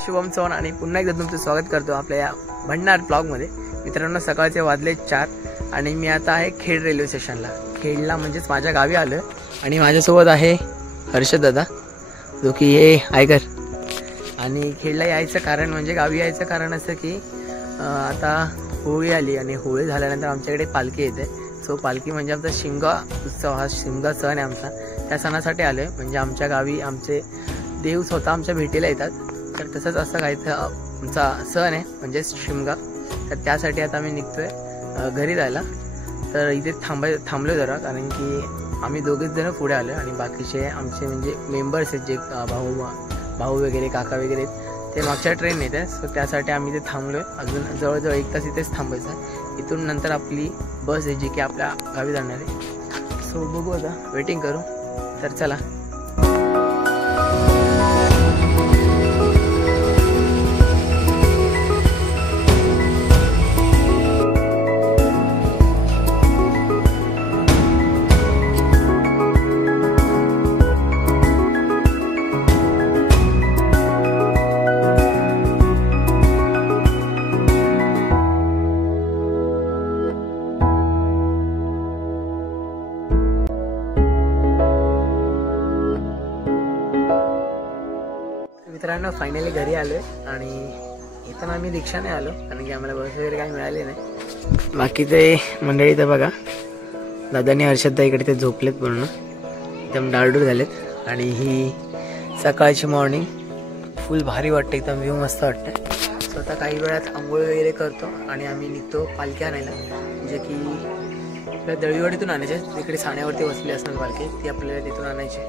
शुभम चव्हाण आणि पुन्हा एकदा तुमचं स्वागत करतो आपल्या या भंडार ब्लॉगमध्ये। मित्रांनो सकाळचे वाजले 4 आणि मी आता आहे खेड रेल्वे स्टेशनला। खेडला म्हणजेच माझ्या गावी आलो आणि माझ्यासोबत आहे हर्षद दादा जो की हे आयकर। आणि खेडला यायचं कारण म्हणजे गावी यायचं कारण असं की आता होळी आली आणि होळी झाल्यानंतर आमच्याकडे पालखी येते। सो पालखी म्हणजे आमचा शिमगा उत्सव, हा शिमगा सण आहे आमचा। त्या सणासाठी आलो आहे, म्हणजे आमच्या गावी आमचे देव स्वतः आमच्या भेटीला येतात। तर तसंच असं काही आमचा सण आहे म्हणजे शिमगा। तर त्यासाठी आता आम्ही निघतोय घरी जायला। तर इथे थांबलो जरा, कारण की आम्ही दोघेच जण पुढे आलो आणि बाकीचे आमचे म्हणजे मेंबर्स आहेत जे भाऊ वगैरे काका वगैरे ते मागच्या ट्रेन येते। सो त्यासाठी आम्ही इथे थांबलोय। अजून जवळजवळ 1 तास इथेच थांबायचं। इथून नंतर आपली बस आहे जी की आपल्या गावी जाणार आहे। सो बघू आता, वेटिंग करू। तर चला। मित्रांनो फायनली घरी आलो आणि इथं आम्ही रिक्षाने आलो, कारण की आम्हाला बस वगैरे काही मिळाली नाही। बाकीचे मंडळी तर बघा, दादानी हर्षद इकडे ते झोपलेत पूर्ण, एकदम डाळडूर झालेत। आणि ही सकाळची मॉर्निंग फुल भारी वाटते, एकदम व्ह्यू मस्त वाटतं। स्वतः काही वेळात आंघोळ वगैरे करतो आणि आम्ही निघतो पालखी आणायला, जे की आपल्या दळीवाडीतून आणायचे। तिकडे साण्यावरती बसली असणार पालखी, ती आपल्याला तिथून आणायची।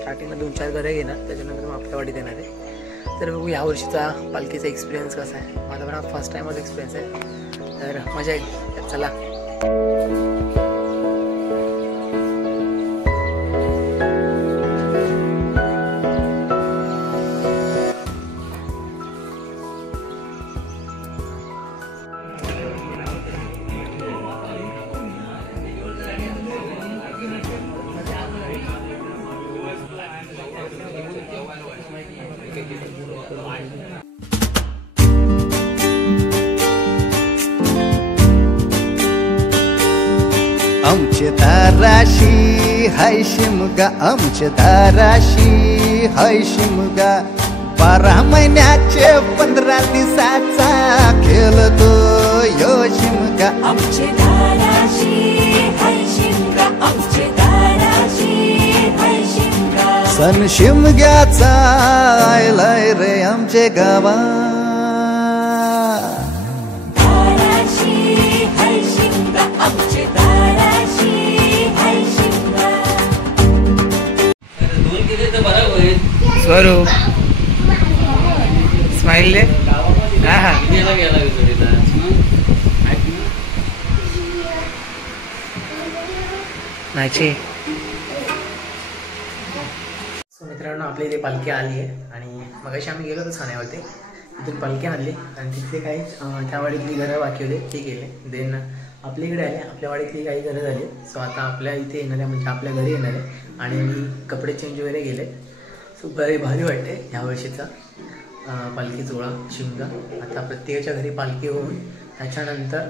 स्टार्टिंगला 2-4 घरं घेणार, त्याच्यानंतर मग आपल्या वाडीत येणार आहे। तर बघू या वर्षीचा पालखीचा एक्सपिरियन्स कसा आहे। माझा पण हा फर्स्ट टाइमच एक्सपिरियन्स आहे, तर मजा येईल। चला। आमचे दाराशी हाय शिमगा, आमचे दाराशी हाय शिमगा। 12 महिन्याचे 15 दिवसाचा खेळतो यो शिमगा। आमचे दाराशी हाय शिमगा, आमचे दाराशी हाय शिमगा। सण शिमग्याचा आयलाय रे आमचे गावा। दाराशी हाय शिमगा, आमचे दाराशी हाय शिमगा। स्वरूप स्माइल दे। हा नाची। सो मित्रांनो आपल्या इथे पालखी आली आहे आणि मगाशी आम्ही गेलो होतो साण्यावरती, तिथून पालखी आणली आणि तिथे काही त्या वाडीतली घरं बाकी होते ते केले। देन आपल्या इकडे आले, आपल्या वाडीतली काही घरं झाली। सो आता आपल्या इथे येणार आहे, म्हणजे आपल्या घरी येणार आहे आणि मी कपडे चेंज वगैरे केले। सो बरे भारी वाटते ह्या वर्षीचा पालखी सोहळा शिमगा। आता प्रत्येकाच्या घरी पालखी होऊन त्याच्यानंतर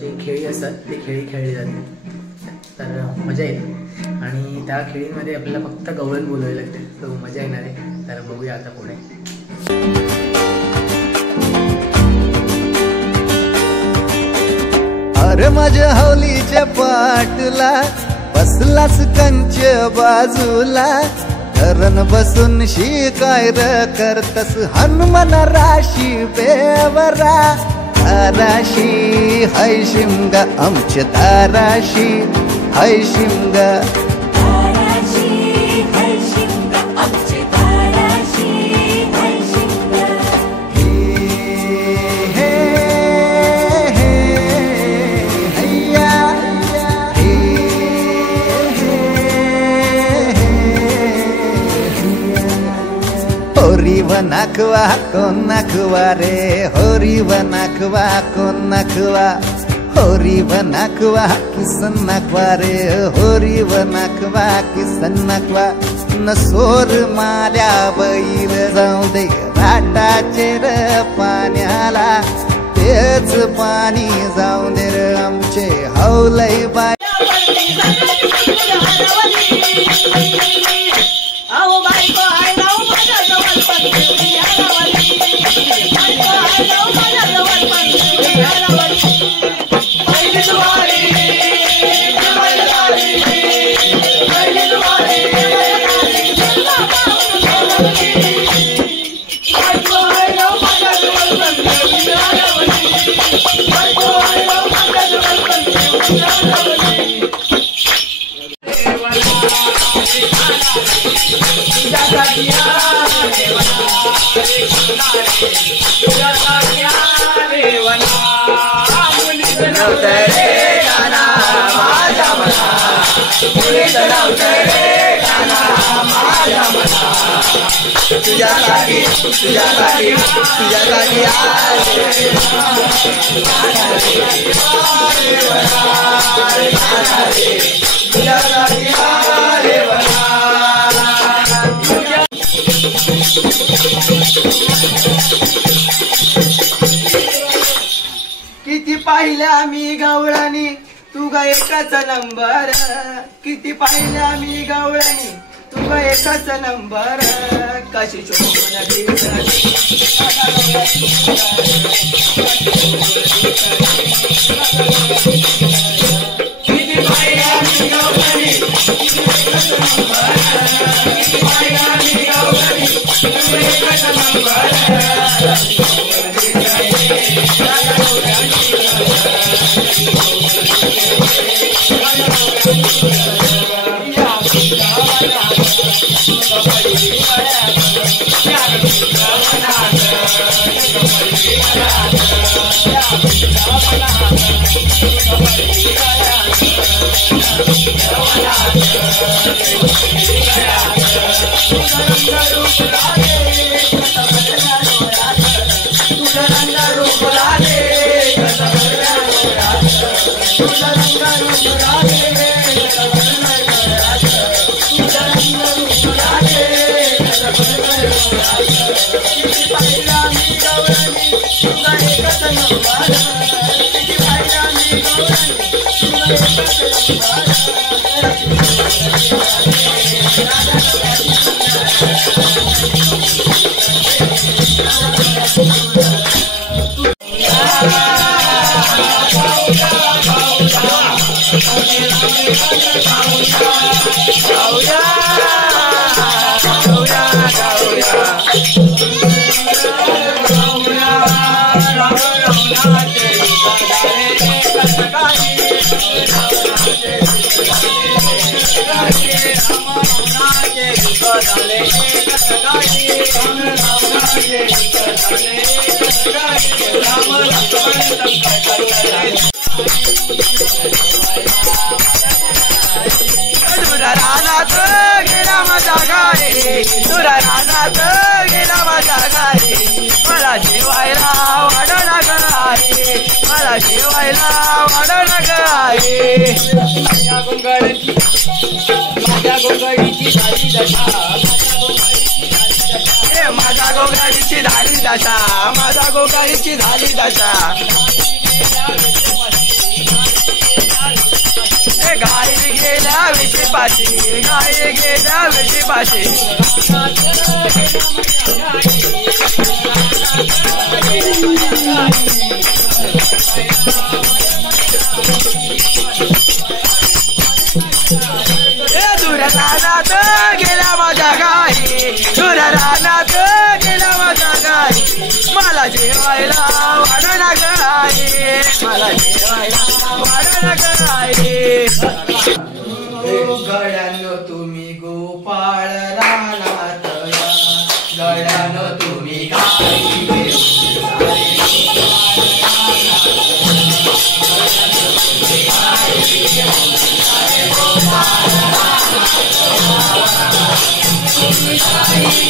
जे खेळी असतात ते खेळी खेळली जाते, तर मजा येते। आणि त्या खेळीमध्ये आपल्याला फक्त गवळण बोलावी लागते, तो मजा येणार आहे। तर बघूया आता पुढे। अरे माझ्या हौलीच्या पाटला बसलास कंच बाजूला, धरण बसून शिकाय करतस हनुमान राशी बेवरा। दाराशी हाय शिमगा, आमच्या दाराशी हाय शिमगा। दाराशी हाय शिमगा, आमचे दाराशी हाय शिमगा। हे हे हैया हे ओरी वनाकवा कोनाकवा रे होरी वनाकवा कोनाकवा होरी वनाकवा किसनकवा रे होरी वनाकवा किसनकवा नसोर माल्या बैल जाऊ दे घाटाचे र पाण्याला तेच पाणी जाऊ दे र आमचे हौलई बाय किती पाहिल्या मी गवळणी तू ग एकच नंबर किती पाहिल्या मी गवळणी तू ग एकच नंबर कशी शोभून दिसली किती पाहिल्या मी गवळणी एकच नंबर किती पाहिल्या मी गवळणी तू एकच नंबर मला जेवायला वाढला गाये मला जेवायला वाढला गाये माझ्या गोंगडीची झाली दशा माझ्या गोंगडीची झाली दशा माझ्या गोंगडीची झाली दशा गाई गेल्या विशीपाशी गाई गेल्या विशीपाशी दूर रानात गेल्या माझ्या गाई दूर रानात गेल्या माझ्या गाई मला जेवायला वाढला गाई मला जेवायला वाढला गाई गड्यानो तुम्ही गोपाळ रानात गड्यानो तुम्ही गाई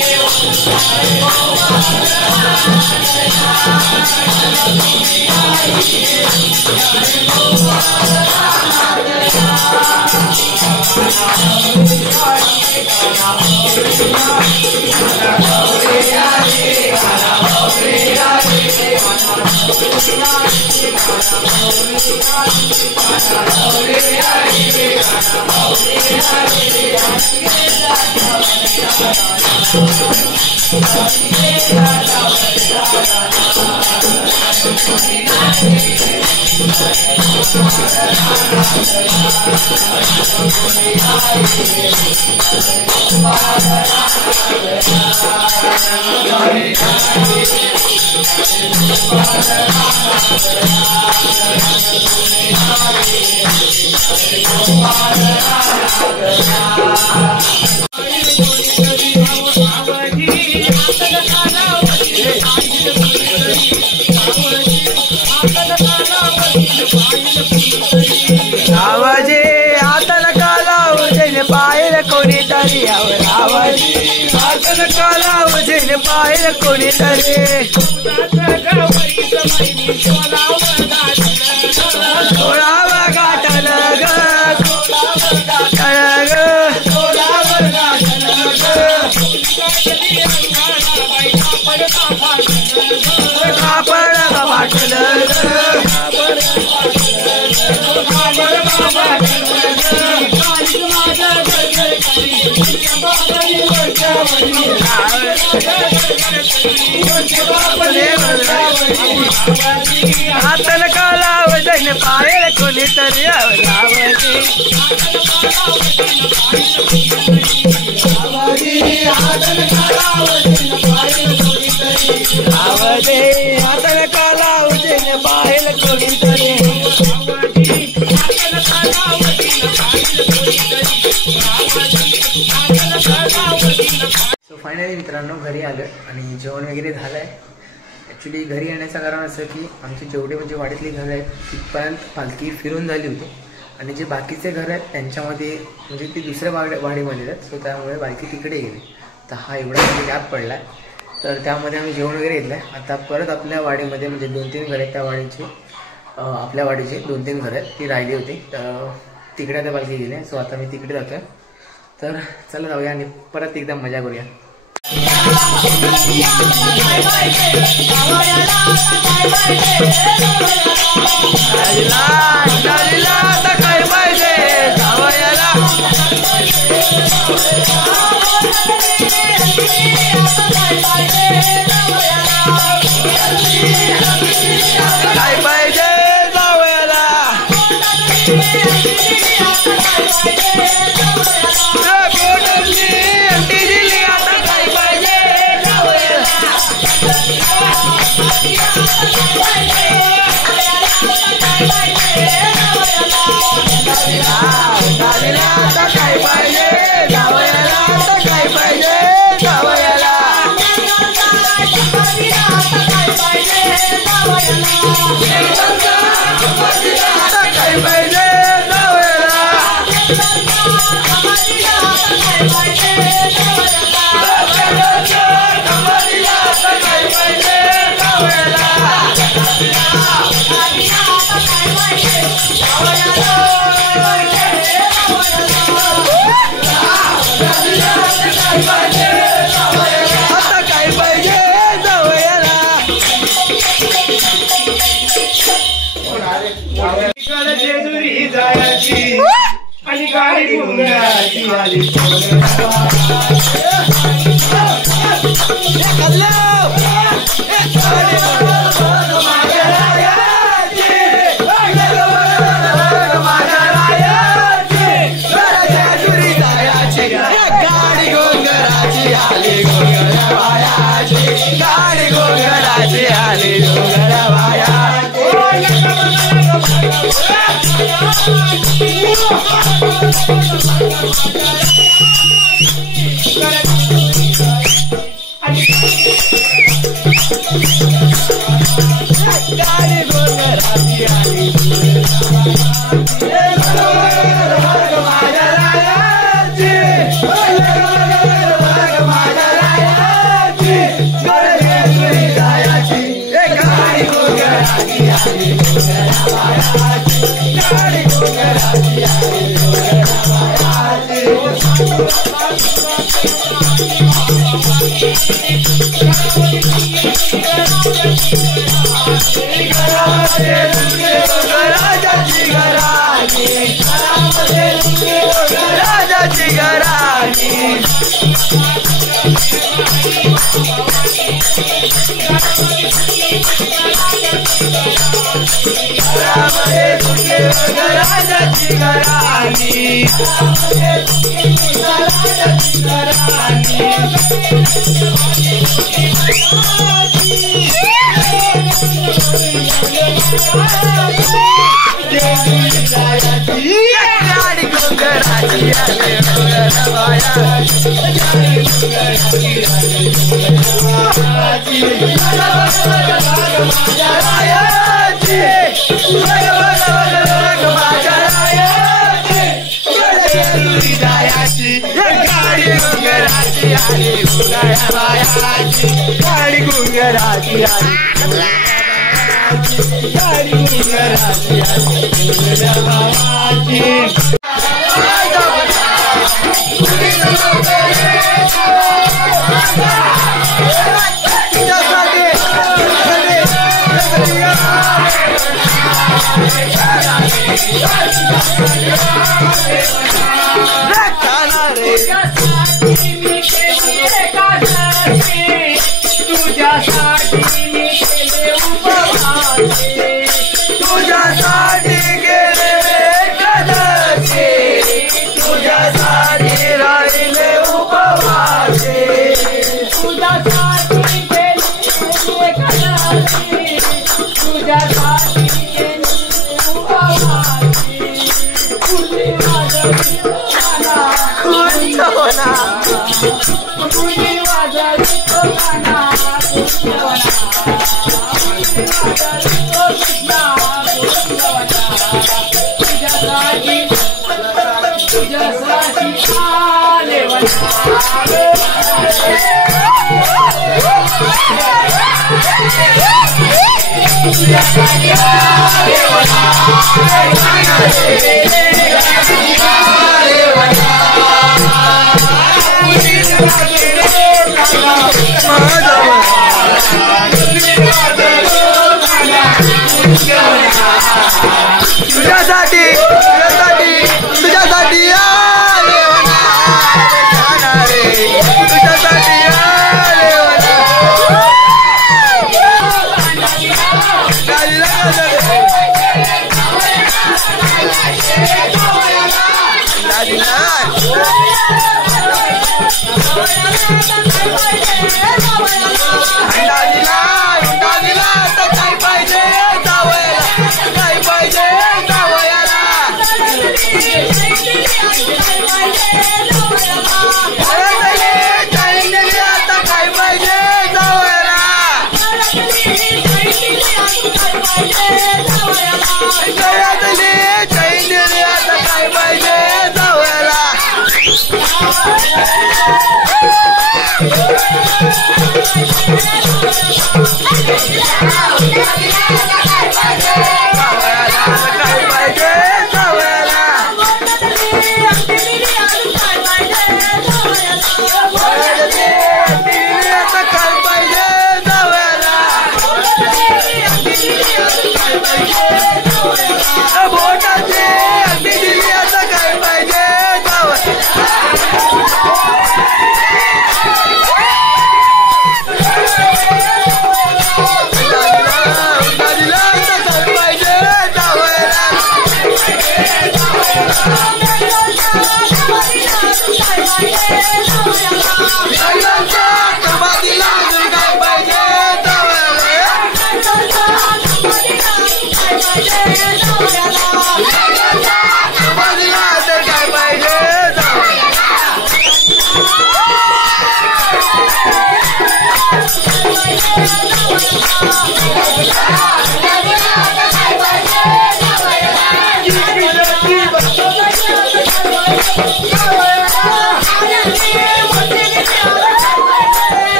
घेऊन आवाजे आता नका लावू जैन पाहिलं कोणीतरी आवाजे आता नका लावू जैन पाहिलं कोणीतरी थोडावा गाठल ग कापड वाटल हातन काला वजन पायल कोणीतरी आवाजे हातन काला वजन पायल कोणीतरी फायनली मित्रांनो घरी आलो आणि जेवण वगैरे झालं आहे. ॲक्च्युली घरी येण्याचं कारण असं की आमची जेवढे म्हणजे वाडीतली घरं आहेत तिथपर्यंत पालखी फिरून झाली होती आणि जे बाकीचे घरं आहेत त्यांच्यामध्ये म्हणजे ती दुसऱ्या वाडीमध्ये आहेत. सो त्यामुळे पालखी तिकडे गेली. तर हा एवढा म्हणजे गॅप पडला आहे. तर त्यामध्ये आम्ही जेवण वगैरे घेतलं आहे. आता परत आपल्या वाडीमध्ये म्हणजे 2-3 घरं आहेत त्या वाडीची आपल्या वाडीची 2-3 घरं आहेत ती राहिली होती. तर तिकडे आता पालखी गेली आहे. सो आता मी तिकडे जातो आहे. तर चला जाऊया आणि परत एकदम मजा करूया.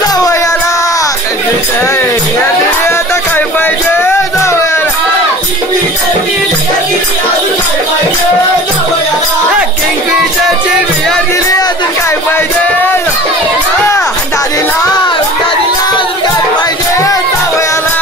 जावयाला आता काय पाहिजे किंगफिशरची बिया दिली अजून काय पाहिजे दादीला अजून काय पाहिजे जावयाला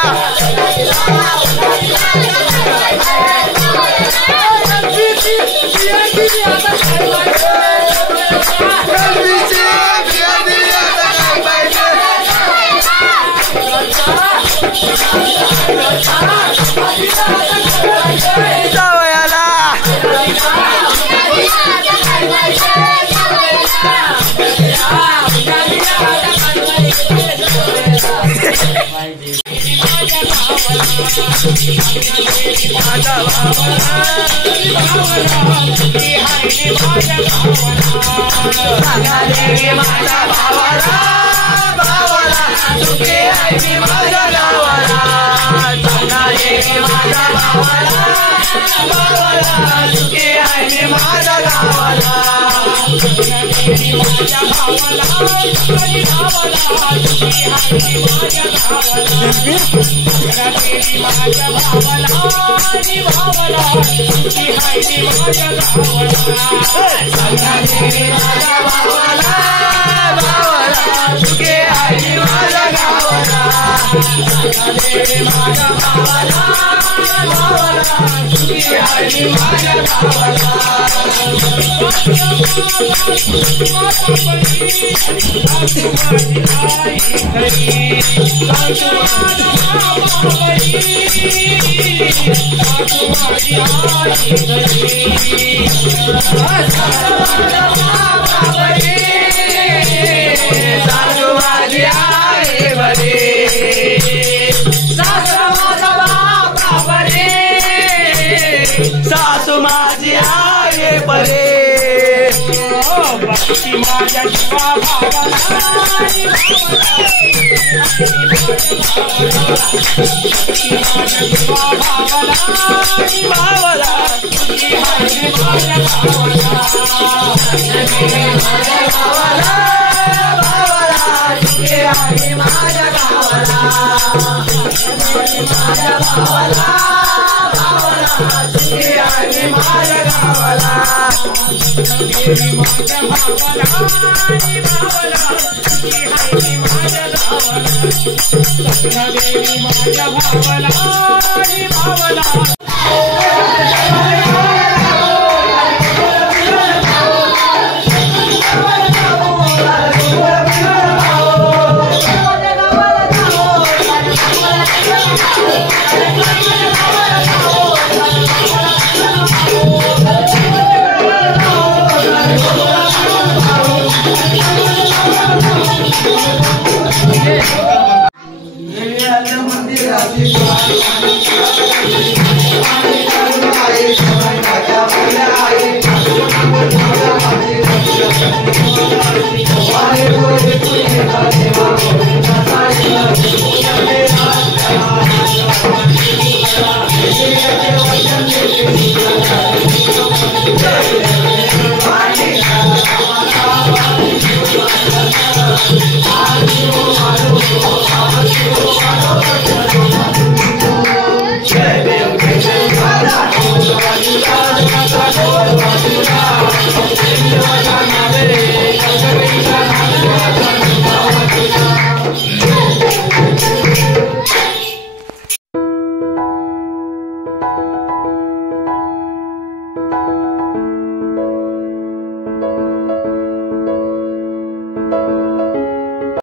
सासू माझी आहे बरे भक्ती माझ्या जीवा भावाला